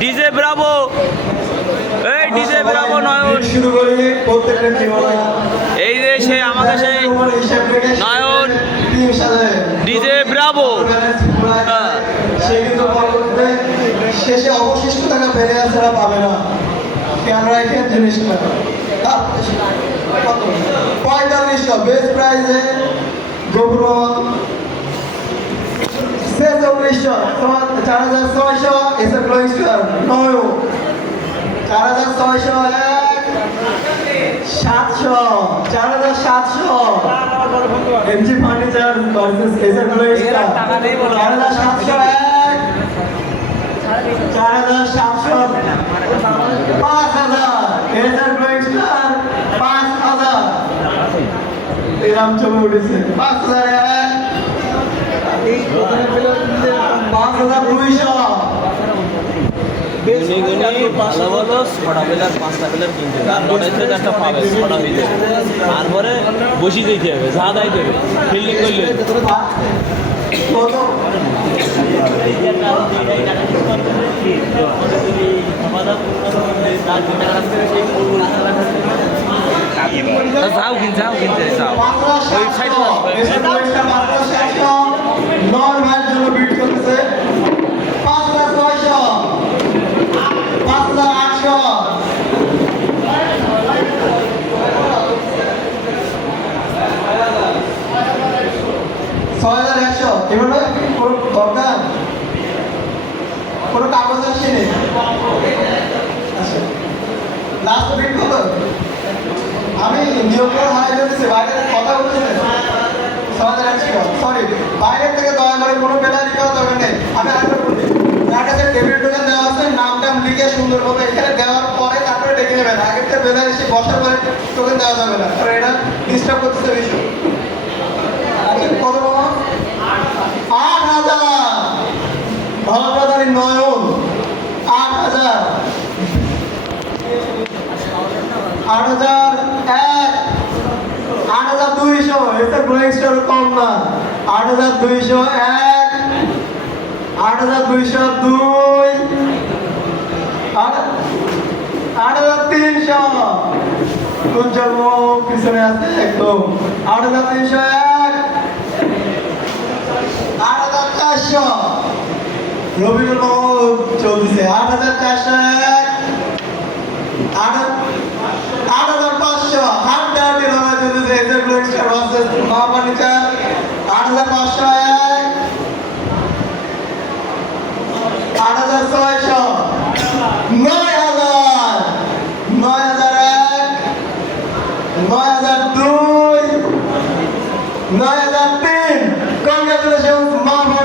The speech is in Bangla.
ডিজে ব্রাভো, এই ডিজে ব্রাভো নয়ন শুরু করি প্রত্যেকটা এই যে সে আমাদের সেই নয়ন ডিজে ব্রাভো। সে কিন্তু শেষে অবশিষ্ট টাকা বেড়ে আছে পাবে না। ক্যামেরা এখানে জিনিসটা 4500 বেস্ট প্রাইজে গোপ্রো 4600 এসে glowing star 4600 4700 MG furniture versus এসে গ্লোইং স্টার 4700 4700 5000 এসে গ্লোইং স্টার 5000 এরকম চলে উঠেছে 5000 5200 ভালো ভালো ছটা বেলার পাঁচটা বেলার কিনতে হবে, আর নটায় থেকে একটা পাবে ছটা হয়ে যাবে, তারপরে বসি দিতে হবে, যা দায় দেবে ফিল্ডিং করলে যাও কিনতে যাও ওয়েবসাইটে নন ভাইয়ের জন্য বিট করতেছে 5600 5800 6100 এভাবে কোনো দরকার কোনো কাগজ আসছে নেই। আচ্ছা লাস্ট বিট কত? আমি নিয়োগের হাই করেছি, বাইরে কথা বলছিলেন 6100 সরি, বাইরের থেকে দয়া করে কোনো বেলারি করা দরকার নেই। আমি আরেকটা বলি, যার কাছে টেবিল টোকেন দেওয়া আছে নামটা লিখে সুন্দর মতো এখানে দেওয়ার পরে তারপরে ডেকে নেবেন। আগের থেকে বেলার এসে বসার পরে টোকেন দেওয়া যাবে না, কারণ এটা ডিস্টার্ব করতেছে বেশি। আচ্ছা কত বাবা? 8000 ভালোবাদারি নয়ন 8000 8001 8200 এটা গ্লোইং স্টার কম না 8201 8202 8300 কোন জন্ম পিছনে আছে একদম 8301 8400 রবিউল মাহমুদ চলছে 8401 8500 হান্ড্রেড রমা চলছে এদের গ্লোইং স্টার ভার্সেস মহামানিচার 8501 8600 9000 9001 9002 9003 কংগ্রেচুলেশনস মহামানিচার